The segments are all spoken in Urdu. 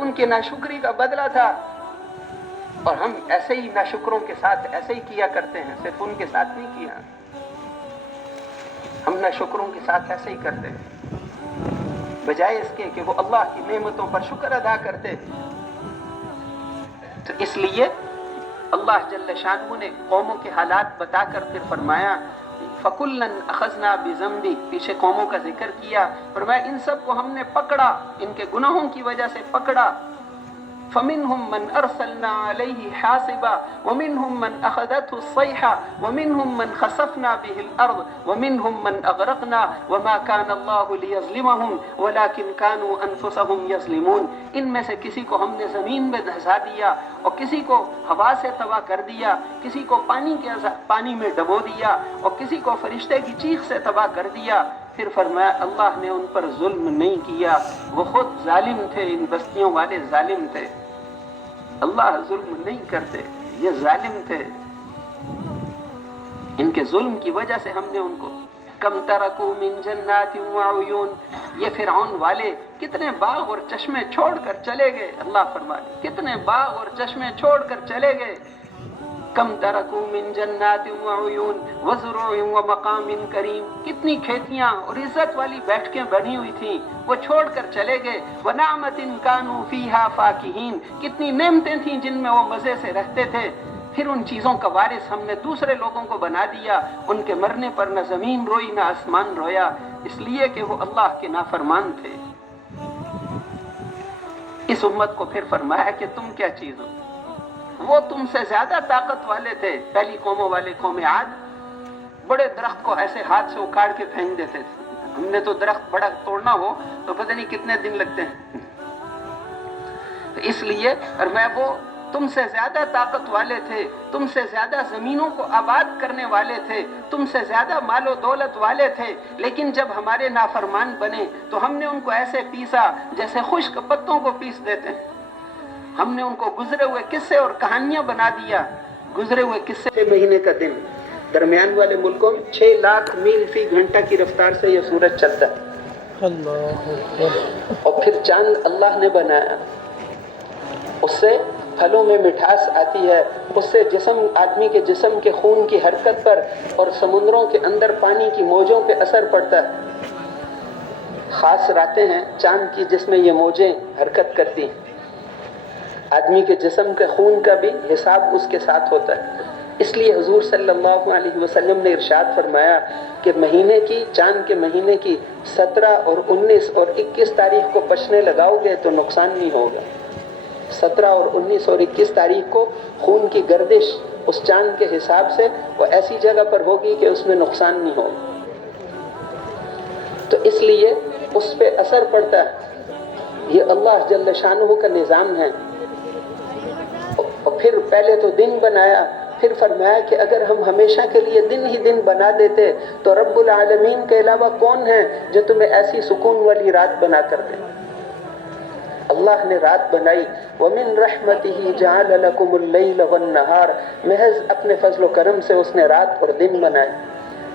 ان کے ناشکری کا بدلہ تھا، اور ہم ایسے ہی ناشکروں کے ساتھ ایسے ہی کیا کرتے ہیں، صرف ان کے ساتھ نہیں کیا، ہم ناشکروں کے ساتھ ایسے ہی کرتے ہیں، بجائے اس کے کہ وہ اللہ کی نعمتوں پر شکر ادا کرتے۔ تو اس لیے اللہ جل شانہ نے قوموں کے حالات بتا کر پھر فرمایا فَكُلًّا أَخَذْنَا بِذَنبِهِ، پیچھے قوموں کا ذکر کیا، فرمایا ان سب کو ہم نے پکڑا، ان کے گناہوں کی وجہ سے پکڑا۔ فَمِنْهُمْ مَنْ أَرْسَلْنَا عَلَيْهِ حَاصِبًا وَمِنْهُمْ مَنْ أَخَذَتْهُ الصَّيْحَةُ وَمِنْهُمْ مَنْ خَسَفْنَا بِهِ الْأَرْضَ وَمِنْهُمْ مَنْ أَغْرَقْنَا وَمَا كَانَ اللَّهُ لِيَظْلِمَهُمْ وَلَكِنْ كَانُوا أَنفُسَهُمْ يَظْلِمُونَ۔ ان میں سے کسی کو ہم نے زمین میں دھسا دیا، اور کسی کو ہوا سے تباہ کر دیا، کسی کو پانی میں ڈبو دیا، اور کسی کو فرشتے کی چیخ سے تباہ کر دیا۔ پھر فرمایا اللہ نے ان پر ظلم نہیں کیا، وہ خود ظالم تھے، ان بستیوں والے ظالم تھے۔ اللہ ظلم نہیں کرتے، یہ ظالم تھے، ان کے ظلم کی وجہ سے ہم نے ان کو کم ترکوا من جنات وعیون، یہ فرعون والے کتنے باغ اور چشمے چھوڑ کر چلے گئے، اللہ فرماتے کتنے باغ اور چشمے چھوڑ کر چلے گئے۔ کم ترکوا من جنات وعیون وزروع ومقام کریم، کتنی کھیتیاں اور عزت والی بیٹھکیں بنی ہوئی تھیں، وہ چھوڑ کر چلے گئے۔ ونعمت کانوا فیہا فاکہین، کتنی نعمتیں تھیں جن میں وہ مزے سے رہتے تھے۔ پھر ان چیزوں کا وارث ہم نے دوسرے لوگوں کو بنا دیا، ان کے مرنے پر نہ زمین روئی نہ آسمان رویا، اس لیے کہ وہ اللہ کے نافرمان تھے۔ اس امت کو پھر فرمایا کہ تم کیا چیز ہو، وہ تم سے زیادہ طاقت والے تھے۔ پہلی قوموں والے قوم عاد بڑے درخت کو ایسے ہاتھ سے اکھاڑ کے پھینک دیتے تھے، ہم نے تو درخت بڑا توڑنا ہو تو پتہ نہیں کتنے دن لگتے ہیں، تو اس لیے اور میں وہ تم سے زیادہ طاقت والے تھے، تم سے زیادہ زمینوں کو آباد کرنے والے تھے، تم سے زیادہ مال و دولت والے تھے، لیکن جب ہمارے نافرمان بنے تو ہم نے ان کو ایسے پیسا جیسے خشک پتوں کو پیس دیتے ہیں۔ ہم نے ان کو گزرے ہوئے قصے اور کہانیاں بنا دیا، گزرے ہوئے قصے۔ 6 مہینے کا دن، درمیان والے ملکوں میں 6 لاکھ میل فی گھنٹہ کی رفتار سے یہ سورج چلتا ہے، اور پھر چاند اللہ نے بنایا، اس سے پھلوں میں مٹھاس آتی ہے، اس سے آدمی کے جسم کے خون کی حرکت پر اور سمندروں کے اندر پانی کی موجوں پہ اثر پڑتا ہے۔ خاص راتیں ہیں چاند کی جس میں یہ موجیں حرکت کرتی ہیں، آدمی کے جسم کے خون کا بھی حساب اس کے ساتھ ہوتا ہے۔ اس لیے حضور صلی اللہ علیہ وسلم نے ارشاد فرمایا کہ چاند کے مہینے کی 17 اور 19 اور 21 تاریخ کو پشنے لگاؤ گے تو نقصان نہیں ہوگا۔ 17 اور 19 اور 21 تاریخ کو خون کی گردش اس چاند کے حساب سے وہ ایسی جگہ پر ہوگی کہ اس میں نقصان نہیں ہوگا، تو اس لیے اس پہ اثر پڑتا ہے۔ یہ اللہ جل شانہ کا نظام ہے۔ اور پھر پہلے تو دن بنایا، پھر فرمایا کہ اگر ہم ہمیشہ کے لیے دن ہی دن بنا دیتے تو رب العالمین کے علاوہ کون ہے جو تمہیں ایسی سکون والی رات بنا کر دے۔ اللہ نے رات بنائی، وَمِن رَحْمَتِهِ جَعَلَ لَكُمُ اللَّيْلَ وَالنَّهَارَ، محض اپنے فضل و کرم سے اس نے رات اور دن بنائے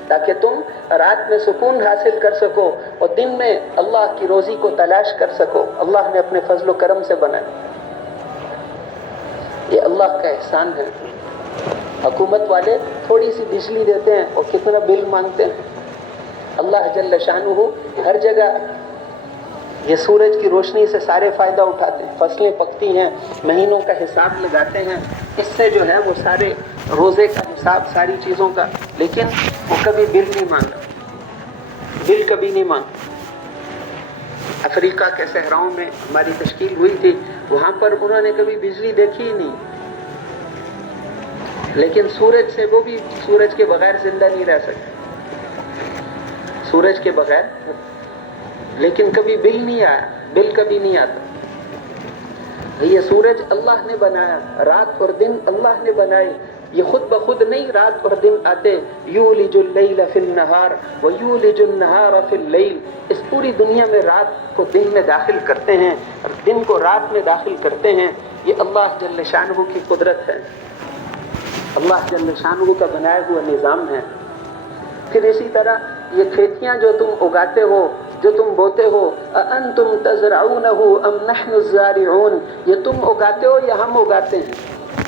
تاکہ تم رات میں سکون حاصل کر سکو اور دن میں اللہ کی روزی کو تلاش کر سکو۔ اللہ نے اپنے فضل و کرم سے بنایا، یہ اللہ کا احسان ہے۔ حکومت والے تھوڑی سی بجلی دیتے ہیں اور کتنا بل مانگتے ہیں، اللہ جل شانہ ہر جگہ یہ سورج کی روشنی سے سارے فائدہ اٹھاتے ہیں، فصلیں پکتی ہیں، مہینوں کا حساب لگاتے ہیں، اس سے جو ہے وہ سارے روزے کا حساب، ساری چیزوں کا، لیکن وہ کبھی بل نہیں مانگا، بل کبھی نہیں مانگا۔ افریقہ کے صحراؤں میں ہماری تشکیل ہوئی تھی، وہاں پر انہوں نے کبھی بجلی دیکھی ہی نہیں، لیکن سورج سے وہ بھی سورج کے بغیر زندہ نہیں رہ سکتے، سورج کے بغیر، لیکن کبھی بل نہیں آیا، بل کبھی نہیں آتا۔ یہ سورج اللہ نے بنایا، رات اور دن اللہ نے بنائے، یہ خود بخود نہیں رات اور دن آتے۔ یولج اللیل فی النہار ویولج النہار فی اللیل، اس پوری دنیا میں رات کو دن میں داخل کرتے ہیں اور دن کو رات میں داخل کرتے ہیں، یہ اللہ جل شانہ کی قدرت ہے، اللہ جل شانہ کا بنایا ہوا نظام ہے۔ پھر اسی طرح یہ کھیتیاں جو تم اگاتے ہو، جو تم بوتے ہو اَأَنْتُمْ تَزْرَعُونَهُ أَمْ نَحْنُ الزَّارِعُونَ، یہ تم اگاتے ہو یا ہم اگاتے ہیں؟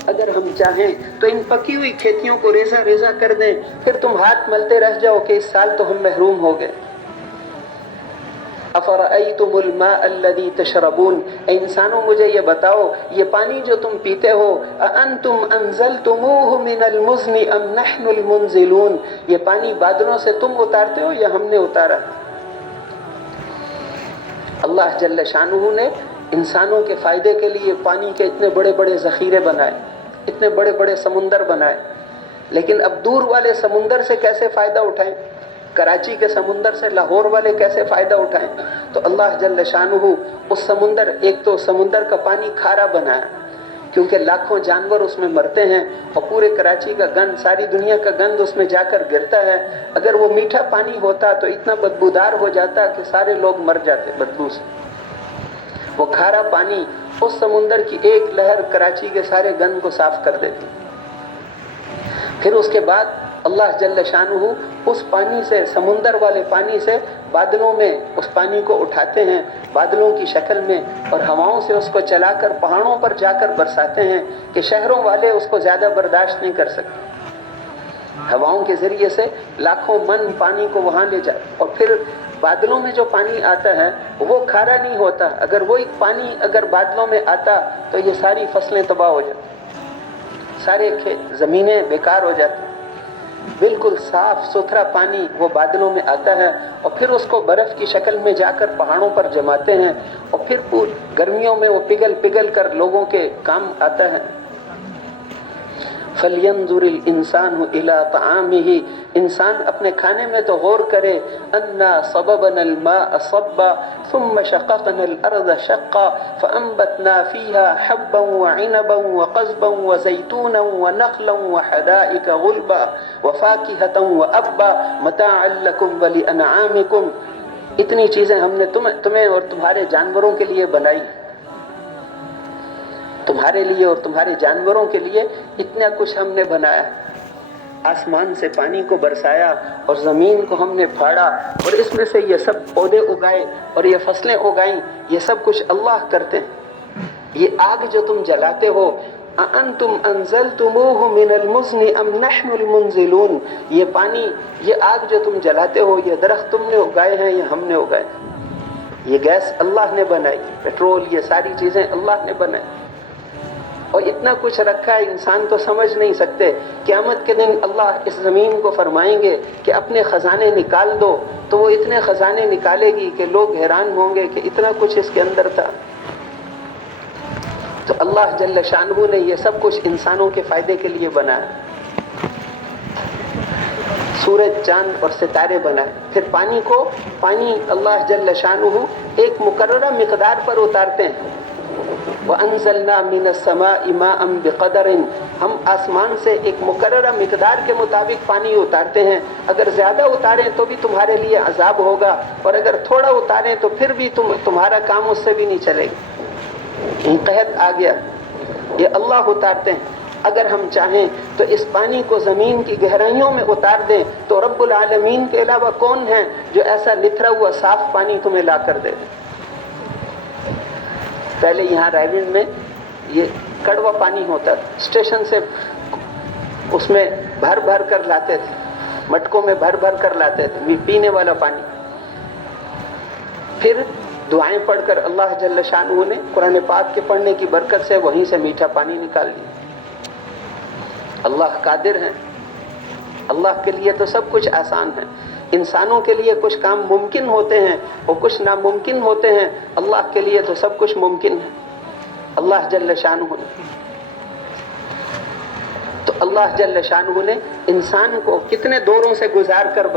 اگر ہم چاہیں تو ان پکی ہوئی کھیتیوں کو ریزہ ریزہ کر دیں، پھر تم ہاتھ ملتے رہ جاؤ کہ اس سال تو ہم محروم ہو گئے۔ افرأیتم الماء الذی تشربون، اے انسانوں مجھے یہ بتاؤ، یہ پانی جو تم پیتے ہو اَأَنْتُمْ أَنزَلْتُمُوهُ مِنَ الْمُزْنِ أَمْ نَحْنُ الْمُنزِلُونَ، یہ پانی بادلوں سے تم اتارتے ہو یا ہم نے اتارا؟ اللہ جل شانہ نے انسانوں کے فائدے کے لیے پانی کے اتنے بڑے بڑے ذخیرے بنائے، اتنے بڑے بڑے سمندر بنائے، لیکن اب دور والے سمندر سے کیسے فائدہ اٹھائیں؟ کراچی کے سمندر سے لاہور والے کیسے فائدہ اٹھائیں؟ تو اللہ جل شانہ اس سمندر، ایک تو سمندر کا پانی کھارا بنایا کیونکہ لاکھوں جانور اس میں مرتے ہیں اور پورے کراچی کا گند، ساری دنیا کا گند اس میں جا کر گرتا ہے۔ اگر وہ میٹھا پانی ہوتا تو اتنا بدبودار ہو جاتا کہ سارے لوگ مر جاتے بدبو سے۔ وہ کھارا پانی، اس سمندر کی ایک لہر کراچی کے سارے گند کو صاف کر دیتی۔ پھر اس کے بعد اللہ جل شانہ اس پانی سے، سمندر والے پانی سے بادلوں میں اس پانی کو اٹھاتے ہیں بادلوں کی شکل میں، اور ہواؤں سے اس کو چلا کر پہاڑوں پر جا کر برساتے ہیں کہ شہروں والے اس کو زیادہ برداشت نہیں کر سکتے۔ ہواؤں کے ذریعے سے لاکھوں من پانی کو وہاں لے جاتے، اور پھر بادلوں میں جو پانی آتا ہے وہ کھارا نہیں ہوتا۔ اگر وہی پانی اگر بادلوں میں آتا تو یہ ساری فصلیں تباہ ہو جاتی، سارے زمینیں بیکار ہو جاتی۔ بالکل صاف ستھرا پانی وہ بادلوں میں آتا ہے اور پھر اس کو برف کی شکل میں جا کر پہاڑوں پر جماتے ہیں، اور پھر گرمیوں میں وہ پگھل کر لوگوں کے کام آتا ہے۔ فَلْيَنْظُرِ الْإِنسَانُ إِلَىٰ طَعَامِهِ، انسان اپنے کھانے میں تو غور کرے۔ أَنَّا صَبَبْنَا الْمَاءَ صَبًّا ثُمَّ شَقَقْنَا الْأَرْضَ شَقًّا فَأَنبَتْنَا فِيهَا حَبًّا وَعِنَبًا وَقَضْبًا وَزَيْتُونًا وَنَخْلًا وَحَدَائِقَ غُلْبًا وَفَاكِهَةً وَأَبًّا مَتَاعًا لَكُمْ وَلِأَنْعَامِكُمْ، اتنی چیزیں ہم نے تمہیں اور تمہارے جانوروں کے لیے بنائی، تمہارے لیے اور تمہارے جانوروں کے لیے اتنا کچھ ہم نے بنایا۔ آسمان سے پانی کو برسایا اور زمین کو ہم نے پھاڑا اور اس میں سے یہ سب پودے اگائے اور یہ فصلیں اگائیں، یہ سب کچھ اللہ کرتے ہیں۔ یہ آگ جو تم جلاتے ہو أَأَنْتُمْ أَنزَلْتُمُوهُ مِنَ الْمُزْنِ أَمْ نَحْنُ الْمُنزِلُونَ، یہ پانی، یہ آگ جو تم جلاتے ہو، یہ درخت تم نے اگائے ہیں یا ہم نے اگائے؟ یہ گیس اللہ نے بنائی، پیٹرول، یہ ساری چیزیں اللہ نے بنائی، اور اتنا کچھ رکھا ہے انسان تو سمجھ نہیں سکتے۔ قیامت کے دن اللہ اس زمین کو فرمائیں گے کہ اپنے خزانے نکال دو، تو وہ اتنے خزانے نکالے گی کہ لوگ حیران ہوں گے کہ اتنا کچھ اس کے اندر تھا۔ تو اللہ جل شانہ نے یہ سب کچھ انسانوں کے فائدے کے لیے بنایا، سورج، چاند اور ستارے بنائے۔ پھر پانی اللہ جل شانہ ایک مقررہ مقدار پر اتارتے ہیں۔ وَأَنزَلْنَا مِنَ السَّمَاءِ مَاءً بِقَدَرٍ، ہم آسمان سے ایک مقررہ مقدار کے مطابق پانی اتارتے ہیں۔ اگر زیادہ اتاریں تو بھی تمہارے لیے عذاب ہوگا، اور اگر تھوڑا اتاریں تو پھر بھی تمہارا کام اس سے بھی نہیں چلے گا۔ قحط آ گیا، یہ اللہ اتارتے ہیں۔ اگر ہم چاہیں تو اس پانی کو زمین کی گہرائیوں میں اتار دیں تو رب العالمین کے علاوہ کون ہے جو ایسا لتھڑا ہوا صاف پانی تمہیں لا کر دے؟ پہلے یہاں رائیونڈ میں یہ کڑوا پانی ہوتا تھا، اسٹیشن سے اس میں بھر کر لاتے تھے، مٹکوں میں بھر کر لاتے تھے پینے والا پانی۔ پھر دعائیں پڑھ کر اللہ جل شانہ نے قرآن پاک کے پڑھنے کی برکت سے وہیں سے میٹھا پانی نکال لیا۔ اللہ قادر ہیں، اللہ کے لیے تو سب کچھ آسان ہے۔ انسانوں کے لیے کچھ کام ممکن ہوتے ہیں اور کچھ ناممکن ہوتے ہیں، اللہ کے لیے تو سب کچھ ممکن ہے۔ اللہ جل شانہ نے تو اللہ جل شانہ نے انسان کو کتنے دوروں سے گزار کر